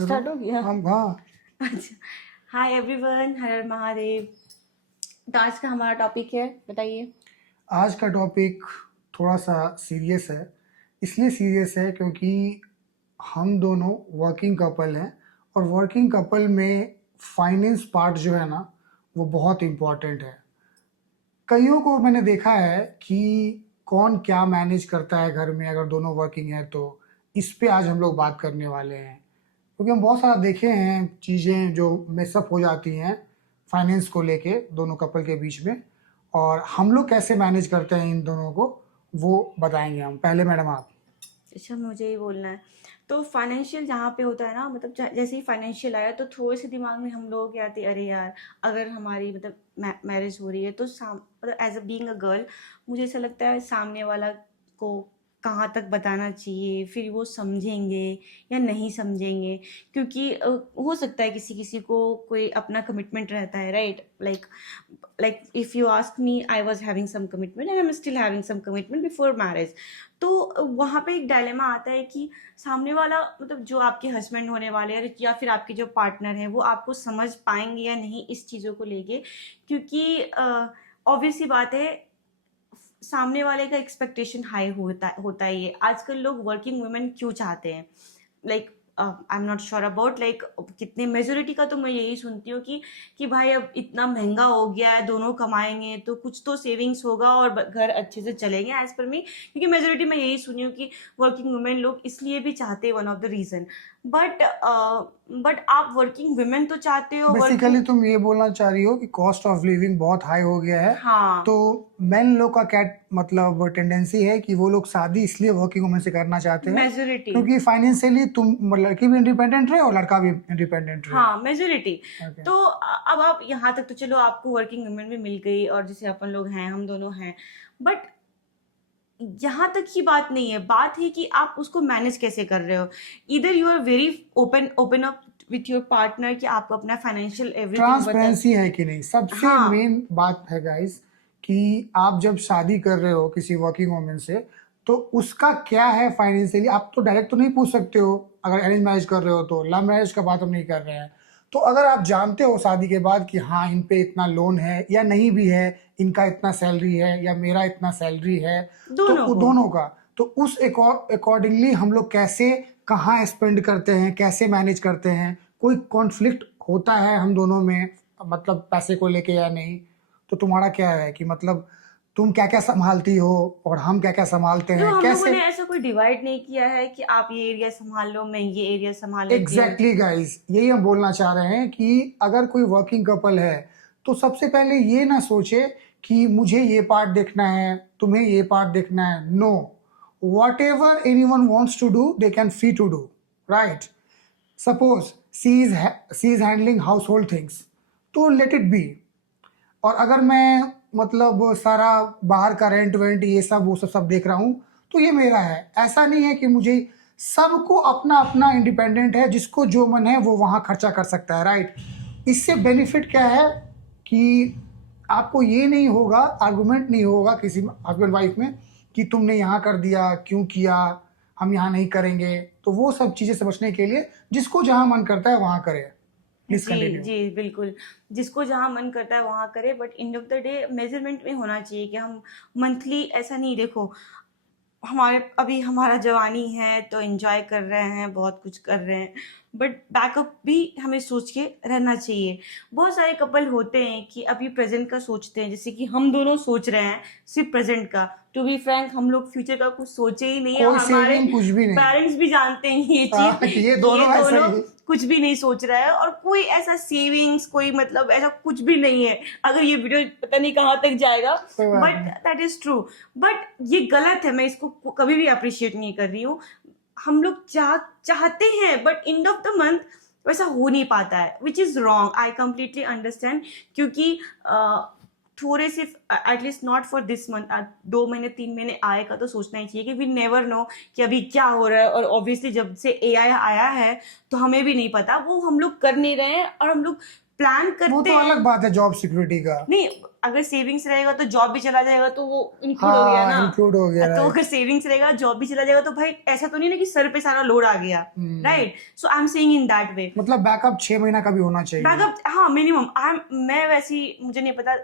Start हो गया। हम हाँ। अच्छा, हाय एवरीवन, हर हर महादेव। तो आज का हमारा टॉपिक है, बताइए। आज का टॉपिक थोड़ा सा सीरियस है। इसलिए सीरियस है क्योंकि हम दोनों वर्किंग कपल हैं और वर्किंग कपल में फाइनेंस पार्ट जो है ना वो बहुत इम्पोर्टेंट है। कईयों को मैंने देखा है कि कौन क्या मैनेज करता है घर में अगर दोनों वर्किंग है तो इस पे आज हम लोग बात करने वाले हैं। क्योंकि हम बहुत सारा देखे हैं चीज़ें जो मिसअप हो जाती हैं फाइनेंस को लेके दोनों कपल के बीच में, और हम लोग कैसे मैनेज करते हैं इन दोनों को वो बताएंगे हम। पहले मैडम आप। अच्छा, मुझे ही बोलना है। तो फाइनेंशियल जहाँ पे होता है ना, मतलब जैसे ही फाइनेंशियल आया तो थोड़े से दिमाग में हम लोगों के आते, अरे यार, अगर हमारी मतलब मैरिज हो रही है तो मतलब as a being a girl, मुझे ऐसा लगता है सामने वाला को कहाँ तक बताना चाहिए, फिर वो समझेंगे या नहीं समझेंगे। क्योंकि हो सकता है किसी किसी को कोई अपना कमिटमेंट रहता है, right? Like if you ask me, I was having some commitment and I am still having some commitment before marriage. तो वहाँ पे एक डायलेमा आता है कि सामने वाला, मतलब जो आपके हस्बैंड होने वाले हैं या फिर आपके जो पार्टनर हैं, वो आपको समझ पाएंगे या नहीं इस चीज़ों को लेके। क्योंकि ऑब्वियस सी बात है, सामने वाले का एक्सपेक्टेशन हाई होता ही है। आजकल लोग वर्किंग वुमेन क्यों चाहते हैं? Like I am not sure about like कितने मेजोरिटी का, तो मैं यही सुनती हूँ कि भाई अब इतना महंगा हो गया है, दोनों कमाएंगे तो कुछ तो सेविंग्स होगा और घर अच्छे से चलेंगे, एज पर मी। क्योंकि मेजोरिटी में यही सुनी हूँ कि वर्किंग वुमेन लोग इसलिए भी चाहते हैं, one of the reason. But आप वर्किंग वुमेन तो चाहते हो, बेसिकली वर्किंग। तुम ये बोलना चाह रही हो कि कॉस्ट ऑफ लिविंग बहुत हाई हो गया है। हाँ, तो मेन लोग का क्या मतलब टेंडेंसी है कि वो लोग शादी इसलिए वर्किंग वुमेन से करना चाहते हैं मेजोरिटी। क्योंकि फाइनेंशियली तुम लड़की भी इंडिपेंडेंट रहे और लड़का भी इंडिपेंडेंट रहे। हाँ, मेजोरिटी। ओके। तो अब आप यहाँ तक तो चलो, आपको वर्किंग वुमेन भी मिल गई और जैसे अपन लोग हैं, हम दोनों हैं। बट यहाँ तक की बात नहीं है, बात है कि आप उसको मैनेज कैसे कर रहे हो। इधर you are very open up with your partner कि आपको अपना फाइनेंशियल एवरीथिंग बता। ट्रांसपेरेंसी है कि नहीं, सबसे हाँ, मेन बात है गाइस कि आप जब शादी कर रहे हो किसी वर्किंग वुमेन से तो उसका क्या है फाइनेंशियली आप तो डायरेक्ट तो नहीं पूछ सकते हो। अगर अरेंज मैरिज कर रहे हो तो, लव मैरिज का बात हम नहीं कर रहे हैं। तो अगर आप जानते हो शादी के बाद कि हाँ इन पे इतना लोन है या नहीं भी है, इनका इतना सैलरी है या मेरा इतना सैलरी है, तो दोनों को। दोनों का, तो उस अकॉर्डिंगली हम लोग कैसे कहाँ स्पेंड करते हैं, कैसे मैनेज करते हैं, कोई कॉन्फ्लिक्ट होता है हम दोनों में मतलब पैसे को लेके या नहीं। तो तुम्हारा क्या है कि मतलब तुम क्या क्या संभालती हो और हम क्या क्या संभालते जो हैं हम लोगों कैसे। ने ऐसा कोई डिवाइड नहीं किया है कि आप ये एरिया संभाल लो, मैं ये एरिया संभाल लेती हूँ। एग्जैक्टली गाइस, यही हम बोलना चाह रहे हैं कि अगर कोई वर्किंग कपल है तो सबसे पहले ये ना सोचे कि मुझे ये पार्ट देखना है, तुम्हें ये पार्ट देखना है। No, whatever anyone wants to do they can free to do, right? Suppose she is handling household things तो लेट इट बी। और अगर मैं मतलब सारा बाहर का रेंट वेंट ये सब वो सब देख रहा हूँ तो ये मेरा है। ऐसा नहीं है कि मुझे, सबको अपना अपना इंडिपेंडेंट है, जिसको जो मन है वो वहाँ खर्चा कर सकता है, राइट? इससे बेनिफिट क्या है कि आपको ये नहीं होगा, आर्गुमेंट नहीं होगा किसी हस्बैंड वाइफ में कि तुमने यहाँ कर दिया, क्यों किया, हम यहाँ नहीं करेंगे। तो वो सब चीज़ें से बचने के लिए जिसको जहाँ मन करता है वहाँ करे। Please ji continue. जी, बिल्कुल। जिसको जहाँ मन करता है वहाँ करे, but end of the day measurement में होना चाहिए कि हम मंथली ऐसा नहीं। देखो, हमारे अभी हमारा जवानी है तो एंजॉय कर रहे हैं, बहुत कुछ कर रहे हैं, बट बैकअप भी हमें सोच के रहना चाहिए। बहुत सारे कपल होते हैं कि अभी प्रेजेंट का सोचते हैं, जैसे कि हम दोनों सोच रहे हैं सिर्फ प्रेजेंट का। टू बी फ्रैंक, हम लोग फ्यूचर का कुछ सोचे ही नहीं है, और कोई हमारे सेविंग कुछ भी नहीं। पेरेंट्स भी जानते हैं ये चीज कि ये कि ये दोनों ऐसा दोनों ही। कुछ भी नहीं सोच रहा है, और कोई ऐसा सेविंग्स, कोई मतलब ऐसा कुछ भी नहीं है। अगर ये वीडियो पता नहीं कहाँ तक जाएगा, कोई बात बट नहीं। That is true. बट ये गलत है, मैं इसको कभी भी अप्रिशिएट नहीं कर रही हूँ। हम लोग चाहते हैं, but end of the month वैसा हो नहीं पाता है, which is wrong. I completely understand. क्योंकि थोड़े से at least not for this month, 2 महीने 3 महीने आएगा तो सोचना ही चाहिए कि वी नेवर नो कि अभी क्या हो रहा है। और ऑब्वियसली जब से एआई आया है तो हमें भी नहीं पता, वो हम लोग कर नहीं रहे हैं, और हम लोग प्लान वो करते तो हैं। अलग बात है जॉब सिक्योरिटी का। नहीं, अगर सेविंग्स रहेगा तो जॉब भी चला जाएगा, तो वो इंक्लूड हो गया हाँ, ना। इंक्लूड हो गया, तो राइट। अगर सेविंग्स रहेगा, जॉब भी चला जाएगा, तो भाई ऐसा तो नहीं ना कि सर पे सारा लोड आ गया, hmm. Right. So I am saying in that way, मतलब बैकअप 6 महीना का भी होना चाहिए। बैकअप, हाँ, मिनिमम। मैं वैसी, मुझे नहीं पता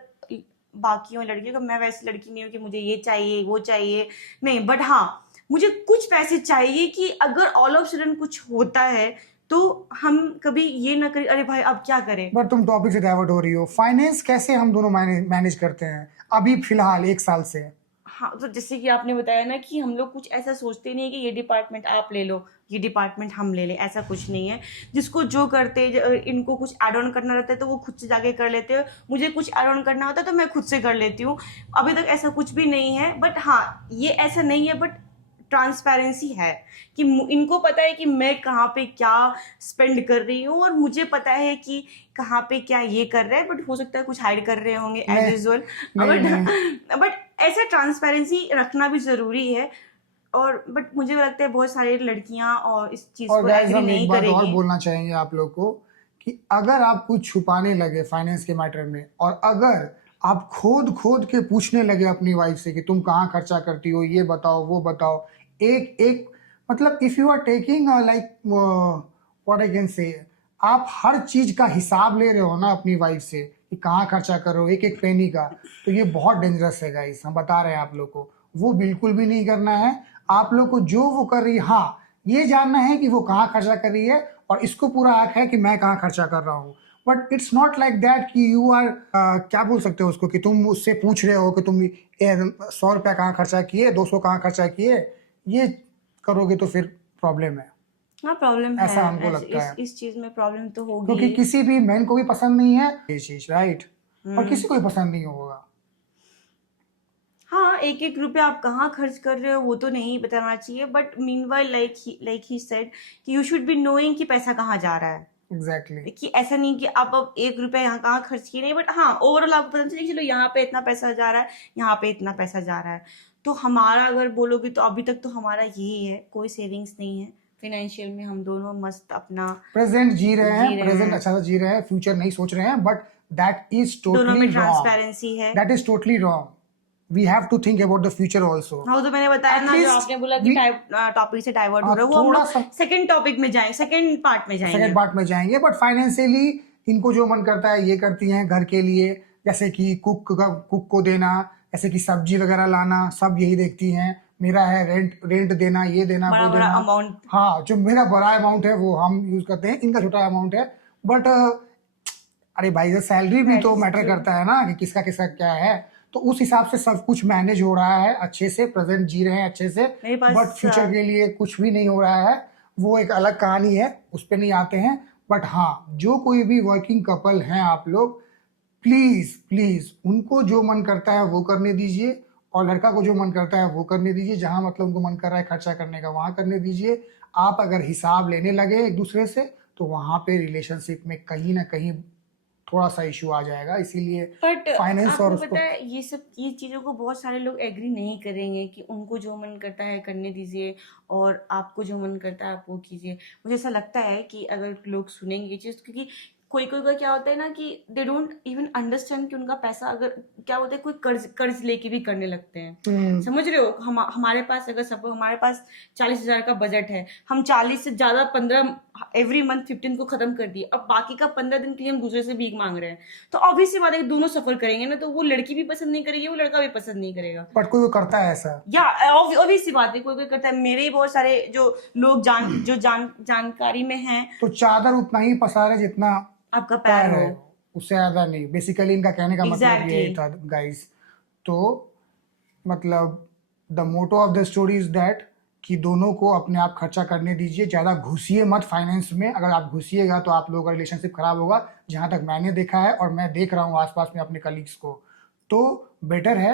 बाकियों लड़कियों को, मैं वैसी लड़की नहीं हूँ कि मुझे ये चाहिए वो चाहिए, नहीं। बट हाँ, मुझे कुछ पैसे चाहिए कि अगर ऑल ऑफ सडन कुछ होता है तो हम कभी ये ना करें अरे भाई अब क्या करें। बट तुम टॉपिक से डाइवर्ट हो रही हो। फाइनेंस कैसे हम दोनों मैनेज करते हैं अभी फिलहाल 1 साल से? हाँ, तो जैसे कि आपने बताया ना कि हम लोग कुछ ऐसा सोचते नहीं है कि ये डिपार्टमेंट आप ले लो, ये डिपार्टमेंट हम ले लें, ऐसा कुछ नहीं है। जिसको जो करते, इनको कुछ ऐड ऑन करना रहता है तो वो खुद से जाके कर लेते हैं, मुझे कुछ ऐड ऑन करना होता है तो मैं खुद से कर लेती हूँ। अभी तक ऐसा कुछ भी नहीं है। बट हाँ, ये ऐसा नहीं है, बट ट्रांसपेरेंसी है कि इनको पता है कि मैं कहाँ पे क्या स्पेंड कर रही हूँ, और मुझे पता है कि कहाँ पे क्या ये कर रहा है। बट हो सकता है कुछ हाइड कर रहे होंगे एज नहीं, यूजुअल, नहीं। बट ऐसे ट्रांसपेरेंसी रखना भी जरूरी है। और बट मुझे लगता है बहुत सारी लड़कियां और इस चीज और को गाइस, एग्री हम नहीं एक बात और करेगी। बोलना चाहेंगे आप लोग को कि अगर आप कुछ छुपाने लगे फाइनेंस के मैटर में, और अगर आप खोद खोद के पूछने लगे अपनी वाइफ से कि तुम कहाँ खर्चा करती हो, ये बताओ वो बताओ, एक एक मतलब if you are taking like what I can say, आप हर चीज का हिसाब ले रहे हो ना अपनी वाइफ से कि कहाँ खर्चा कर रहे हो एक एक पेनी का, तो ये बहुत डेंजरस है गाइस। हम बता रहे हैं आप लोग को, वो बिल्कुल भी नहीं करना है। आप लोग को जो वो कर रही है, हाँ, ये जानना है कि वो कहाँ खर्चा कर रही है, और इसको पूरा हक है कि मैं कहाँ खर्चा कर रहा हूँ। But it's not like that कि यू आर क्या बोल सकते हो उसको, कि तुम उससे पूछ रहे हो कि तुम 100 रुपया कहाँ खर्चा किए, 200 कहाँ खर्चा किए। ये करोगे तो फिर प्रॉब्लम है, हाँ, प्रॉब्लम है। ऐसा हमको लगता है। इस चीज में प्रॉब्लम तो होगी क्योंकि ही। किसी भी मैन को भी पसंद नहीं है ये चीज, राइट। और हम्म। किसी को भी पसंद नहीं होगा। हाँ, एक एक रुपया आप कहाँ खर्च कर रहे हो वो तो नहीं बताना चाहिए। But meanwhile like he said कि यू शुड बी नोइंग कि पैसा कहाँ जा रहा है। एग्जैक्टली। कि ऐसा नहीं कि आप अब 1 रुपया यहाँ कहाँ खर्च किए, नहीं। बट हाँ, ओवरऑल आपको पता चले चलो यहाँ पे इतना पैसा जा रहा है, यहाँ पे इतना पैसा जा रहा है। तो हमारा अगर बोलोगे तो अभी तक तो हमारा यही है, कोई सेविंग्स नहीं है फाइनेंशियल में। हम दोनों मस्त अपना प्रेजेंट जी रहे जी हैं, रहे प्रेजेंट हैं, अच्छा सा जी रहे हैं, फ्यूचर नहीं सोच रहे हैं। बट दैट इज दोनों टोटली में रॉन्ग, ट्रांसपेरेंसी है। That is totally wrong. We have to think about the future also. हाँ, तो मैंने बताया ना, जो आपने बोला कि टॉपिक से डाइवर्ट हो रहा है, वो हम थोड़ा लोग सा सेकंड टॉपिक में जाएंगे, सेकंड पार्ट में जाएंगे। सेकंड पार्ट में जाएंगे। बट फाइनेंशियली इनको जो मन करता है ये करती हैं घर के लिए, जैसे कि कुक को देना, जैसे कि सब्जी वगैरह लाना, सब यही देखती हैं। मेरा है रेंट देना, ये देना, बड़ा वो बड़ा देना। अमाउंट। हाँ, जो मेरा बड़ा अमाउंट है वो हम यूज करते हैं, इनका छोटा अमाउंट है। बट अरे भाई, सैलरी भी तो मैटर करता है ना कि किसका किसका क्या है। तो उस हिसाब से सब कुछ मैनेज हो रहा है अच्छे से, प्रेजेंट जी रहे हैं अच्छे से। मेरे पास बट फ्यूचर के लिए कुछ भी नहीं हो रहा है, वो एक अलग कहानी है, उस पर नहीं आते हैं। बट हाँ, जो कोई भी वर्किंग कपल हैं आप लोग, प्लीज प्लीज उनको जो मन करता है वो करने दीजिए, और लड़का को जो मन करता है वो करने दीजिए। जहां मतलब उनको मन कर रहा है खर्चा करने का, वहां करने दीजिए। आप अगर हिसाब लेने लगे एक दूसरे से, तो वहां पे रिलेशनशिप में कहीं ना कहीं थोड़ा सा इशू आ जाएगा। इसीलिए बट फाइनेंस और आपको उसको पता है ये चीज़ों को बहुत सारे लोग एग्री नहीं करेंगे कि उनको जो मन करता है करने दीजिए, और आपको जो मन करता है आप वो कीजिए। मुझे ऐसा लगता है कि अगर लोग सुनेंगे ये चीज़, क्योंकि कोई कोई का क्या होता है ना कि दे डोंट इवन अंडरस्टैंड कि उनका पैसा, अगर क्या बोलते हैं, कोई कर्ज लेके भी करने लगते हैं। समझ रहे हो, हमारे पास अगर सब हमारे पास 40,000 का बजट है, हम 40 से ज्यादा 15 एवरी मंथ 15 को खत्म कर दिए, अब बाकी का 15 दिन के लिए हम दूसरे से भीख मांग रहे हैं। तो ऑब्वियसली बात है कि दोनों सफर करेंगे ना, तो वो लड़की भी पसंद नहीं करेगी, वो लड़का भी पसंद नहीं करेगा। बट कोई करता है ऐसा। या ऑब्वियसली बात है, कोई कोई करता है। मेरे ही बहुत सारे जो लोग जानकारी में हैं। तो चादर उतना ही पसारे जितना आपका पैर हो, उससे ज्यादा नहीं। बेसिकली इनका कहने का मतलब ये Exactly. था गाइस। तो मतलब the motto of the story is that कि दोनों को अपने आप खर्चा करने दीजिए, ज़्यादा घुसिए मत फाइनेंस में। अगर आप घुसिएगा तो आप लोगों का रिलेशनशिप खराब होगा, जहाँ तक मैंने देखा है और मैं देख रहा हूँ आसपास में अपने कलीग्स को। तो बेटर है,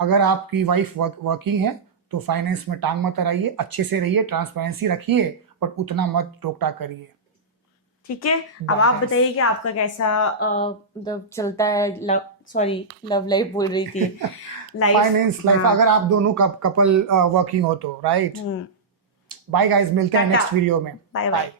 अगर आपकी वाइफ वर्किंग है तो फाइनेंस में टांग मत अड़ाइए, अच्छे से रहिए, ट्रांसपेरेंसी रखिए, बट उतना मत टोक टाक करिए। ठीक है। अब आप बताइए कि आपका कैसा मतलब चलता है, लव लाइफ बोल रही थी, फाइनेंस लाइफ। अगर आप दोनों कपल वर्किंग हो तो, राइट। बाय गाइस, मिलते हैं टाटा। नेक्स्ट वीडियो में। Bye bye.